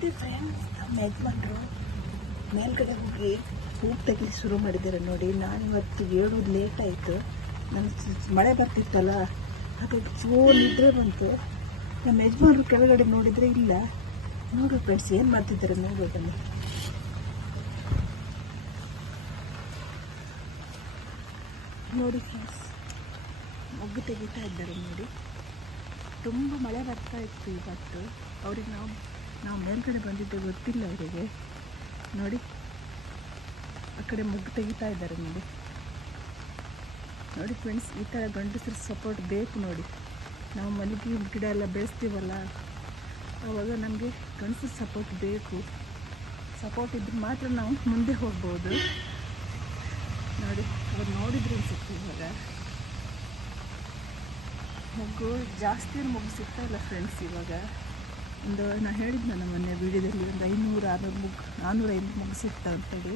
ನೋಡಿ ಫ್ರೆಂಡ್ಸ್, ನಮ್ಮ ಯಜಮಾನ್ರು ಮೇಲ್ಗಡೆ ಹೋಗಿ ಹೂವು ತೆಗಿಲಿ ಶುರು ಮಾಡಿದ್ದಾರೆ ನೋಡಿ. ನಾನು ಇವತ್ತು ಹೇಳೋದು ಲೇಟ್ ಆಯಿತು, ನನ್ನ ಮಳೆ ಬರ್ತಿತ್ತಲ್ಲ ಹಾಗಾಗಿ ನಿದ್ರೆ ಬಂತು. ನಮ್ಮ ಯಜಮಾನ್ರು ಕೆಳಗಡೆ ನೋಡಿದರೆ ಇಲ್ಲ. ನೋಡಿ ಫ್ರೆಂಡ್ಸ್ ಏನು ಮಾಡ್ತಿದ್ದಾರೆ ನೋಡೋದನ್ನು. ನೋಡಿ ಫ್ರೆಂಡ್ಸ್, ಮೊಗ್ಗು ತೆಗಿತಾ ಇದ್ದಾರೆ ನೋಡಿ. ತುಂಬ ಮಳೆ ಬರ್ತಾ ಇತ್ತು ಇವತ್ತು. ಅವ್ರಿಗೆ ನಾವು ಮೇಲ್ಗಡೆ ಬಂದಿದ್ದೆ ಗೊತ್ತಿಲ್ಲ ಅವರಿಗೆ. ನೋಡಿ ಆ ಕಡೆ ಮೊಗ್ಗು ತೆಗಿತಾ ಇದ್ದಾರೆ ನೋಡಿ. ನೋಡಿ ಫ್ರೆಂಡ್ಸ್, ಈ ಥರ ಗಂಡಸರ ಸಪೋರ್ಟ್ ಬೇಕು ನೋಡಿ. ನಾವು ಮಲ್ಲಿಗೆ ಗಿಡ ಎಲ್ಲ ಬೆಳೆಸ್ತೀವಲ್ಲ, ಆವಾಗ ನಮಗೆ ಗಂಡಸರ ಸಪೋರ್ಟ್ ಬೇಕು. ಸಪೋರ್ಟ್ ಇದ್ರೆ ಮಾತ್ರ ನಾವು ಮುಂದೆ ಹೋಗ್ಬೋದು ನೋಡಿ. ಅವ್ರು ನೋಡಿದ್ರು ಅನ್ಸುತ್ತೆ. ಇವಾಗ ಮೊಗ್ಗು ಜಾಸ್ತಿ ಮೊಗ್ಗು ಸಿಗ್ತಾ ಇಲ್ಲ ಫ್ರೆಂಡ್ಸ್. ಇವಾಗ ನಾನು ಹೇಳಿದ್ದೆ ನಮ್ಮ ಮೊನ್ನೆ ವಿಡಿಯೋದಲ್ಲಿ, ಒಂದು 500-600 ಮೊಗ್ಗು ಸಿಗ್ತಾ ಅಂತೇಳಿ.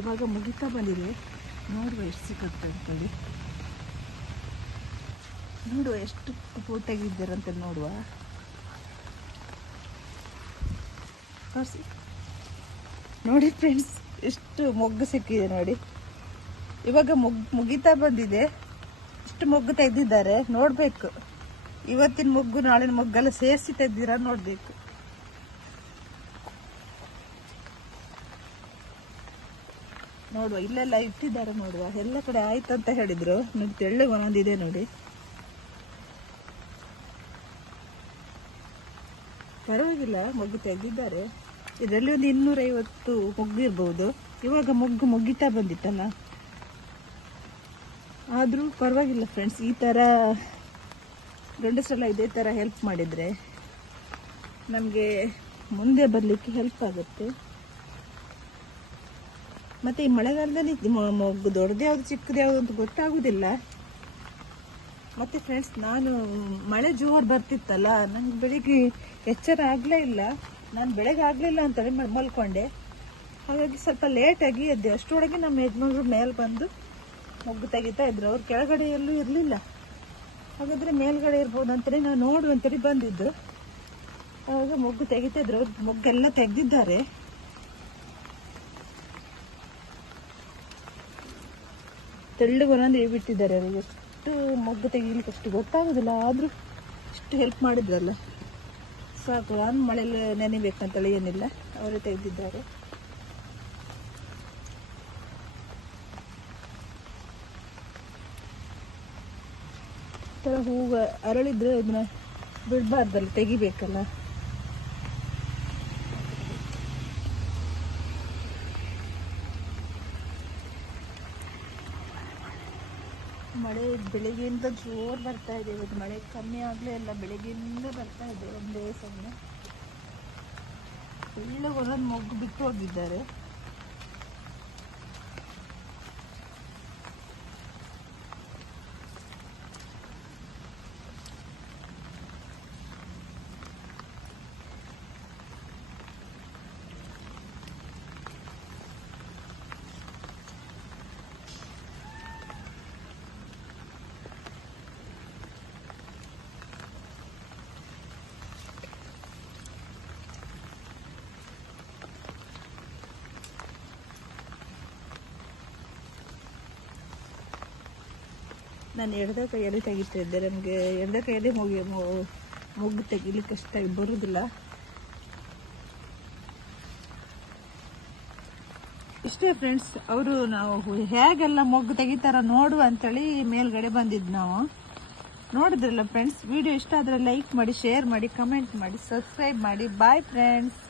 ಇವಾಗ ಮುಗಿತಾ ಬಂದಿದೆ. ನೋಡುವ ಎಷ್ಟು ಸಿಕ್ಕತ್ತೆ ಅಂತೇಳಿ. ನೋಡುವ ಎಷ್ಟು ಪೂರ್ತಿಯಾಗಿದ್ದಾರಂತ ನೋಡುವ. ನೋಡಿ ಫ್ರೆಂಡ್ಸ್, ಎಷ್ಟು ಮೊಗ್ಗು ಸಿಕ್ಕಿದೆ ನೋಡಿ. ಇವಾಗ ಮುಗಿತಾ ಬಂದಿದೆ. ಇಷ್ಟು ಮೊಗ್ಗು ತೆಗೆದಿದ್ದಾರೆ. ನೋಡಬೇಕು ಇವತ್ತಿನ ಮೊಗ್ಗು ನಾಳಿನ ಮೊಗ್ಗೆಲ್ಲ ಸೇರಿಸಿ ತೆಗ್ದಿರ ನೋಡಬೇಕು. ನೋಡುವ, ಇಲ್ಲೆಲ್ಲ ಇಟ್ಟಿದ್ದಾರೆ ನೋಡುವ. ಎಲ್ಲ ಕಡೆ ಆಯ್ತು ಅಂತ ಹೇಳಿದ್ರು ನೋಡಿ. ತೆಳ್ಳಗೆ ಒಂದೊಂದಿದೆ ನೋಡಿ. ಪರವಾಗಿಲ್ಲ, ಮೊಗ್ಗು ತೆಗೆದಿದ್ದಾರೆ. ಇದರಲ್ಲಿ ಒಂದು 250 ಮೊಗ್ಗು ಇರ್ಬೋದು. ಇವಾಗ ಮೊಗ್ಗು ಮುಗಿತಾ ಬಂದಿತ್ತಲ್ಲ, ಆದರೂ ಪರವಾಗಿಲ್ಲ ಫ್ರೆಂಡ್ಸ್. ಈ ಥರ ಗಂಡಸರೆಲ್ಲ ಇದೇ ಥರ ಹೆಲ್ಪ್ ಮಾಡಿದರೆ ನಮಗೆ ಮುಂದೆ ಬರಲಿಕ್ಕೆ ಹೆಲ್ಪ್ ಆಗುತ್ತೆ. ಮತ್ತು ಈ ಮಳೆಗಾಲದಲ್ಲಿ ಮೊಗ್ಗು ದೊಡ್ಡದು ಯಾವುದು ಚಿಕ್ಕದು ಯಾವುದು ಅಂತ ಗೊತ್ತಾಗೋದಿಲ್ಲ. ಮತ್ತು ಫ್ರೆಂಡ್ಸ್, ನಾನು ಮಳೆ ಜೋರು ಬರ್ತಿತ್ತಲ್ಲ, ನನಗೆ ಬೆಳಿಗ್ಗೆ ಎಚ್ಚರ ಆಗಲೇ ಇಲ್ಲ. ನಾನು ಬೆಳಗ್ಗೆ ಆಗಲಿಲ್ಲ ಅಂತೇಳಿ ಮಲ್ಕೊಂಡೆ. ಹಾಗಾಗಿ ಸ್ವಲ್ಪ ಲೇಟಾಗಿ ಎದ್ದೆ. ಅಷ್ಟರೊಳಗೆ ನಮ್ಮ ಯಜಮಾನ್ರು ಮೇಲೆ ಬಂದು ಮೊಗ್ಗು ತೆಗಿತಾ ಇದ್ರು. ಅವ್ರು ಕೆಳಗಡೆ ಎಲ್ಲೂ ಇರಲಿಲ್ಲ. ಹಾಗಾದರೆ ಮೇಲ್ಗಡೆ ಇರ್ಬೋದು ಅಂತೇಳಿ ನಾವು ನೋಡು ಅಂತೇಳಿ ಬಂದಿದ್ದು. ಆವಾಗ ಮೊಗ್ಗು ತೆಗಿತಾ ಇದ್ರು. ಅವ್ರು ಮೊಗ್ಗೆಲ್ಲ ತೆಗೆದಿದ್ದಾರೆ. ತೆಳ್ಳಗೆ ಒಂದೊಂದು ಬಿಟ್ಟಿದ್ದಾರೆ. ಅವರಿಗೆ ಎಷ್ಟು ಮೊಗ್ಗು ತೆಗಿಲಿಕ್ಕೆ ಅಷ್ಟು ಗೊತ್ತಾಗೋದಿಲ್ಲ, ಆದರೂ ಇಷ್ಟು ಹೆಲ್ಪ್ ಮಾಡಿದ್ರಲ್ಲ ಸಾಕು. ನಾನು ಮಳೆಯಲ್ಲಿ ನೆನೆಬೇಕಂತೇಳಿ ಏನಿಲ್ಲ, ಅವರೇ ತೆಗೆದಿದ್ದಾರೆ. ಈ ಥರ ಹೂವು ಅರಳಿದ್ರೆ ಅದನ್ನ ಬಿಡಬಾರ್ದಲ್ಲ, ತೆಗಿಬೇಕಲ್ಲ. ಮಳೆ ಬೆಳಗ್ಗೆಯಿಂದ ಜೋರು ಬರ್ತಾ ಇದೆ. ಇವತ್ತು ಮಳೆ ಕಮ್ಮಿ ಆಗಲೇ ಇಲ್ಲ, ಬೆಳಗ್ಗೆಯಿಂದ ಬರ್ತಾ ಇದೆ ಒಂದೇ ಸಮಯ. ಎಲ್ಲ ಒಂದೊಂದು ಮೊಗ್ಗು ಬಿಟ್ಟು ಹೋಗಿದ್ದಾರೆ. ನಾನು ಎಡದ ಕೈಯಲ್ಲಿ ತೆಗಿತಾ ಇದ್ದೆ. ನಮಗೆ ಎಡದ ಕೈಯಲ್ಲಿ ಮೊಗ್ಗು ತೆಗಿಲಿಕ್ಕೆ ಅಷ್ಟಾಗಿ ಬರುವುದಿಲ್ಲ. ಇಷ್ಟೇ ಫ್ರೆಂಡ್ಸ್. ಅವರು ನಾವು ಹೇಗೆಲ್ಲ ಮೊಗ್ಗು ತೆಗಿತಾರ ನೋಡುವ ಅಂತೇಳಿ ಮೇಲ್ಗಡೆ ಬಂದಿದ್ದು ನಾವು. ನೋಡಿದ್ರಲ್ಲ ಫ್ರೆಂಡ್ಸ್, ವಿಡಿಯೋ ಇಷ್ಟ ಆದರೆ ಲೈಕ್ ಮಾಡಿ, ಶೇರ್ ಮಾಡಿ, ಕಮೆಂಟ್ ಮಾಡಿ, ಸಬ್ಸ್ಕ್ರೈಬ್ ಮಾಡಿ. Bye friends.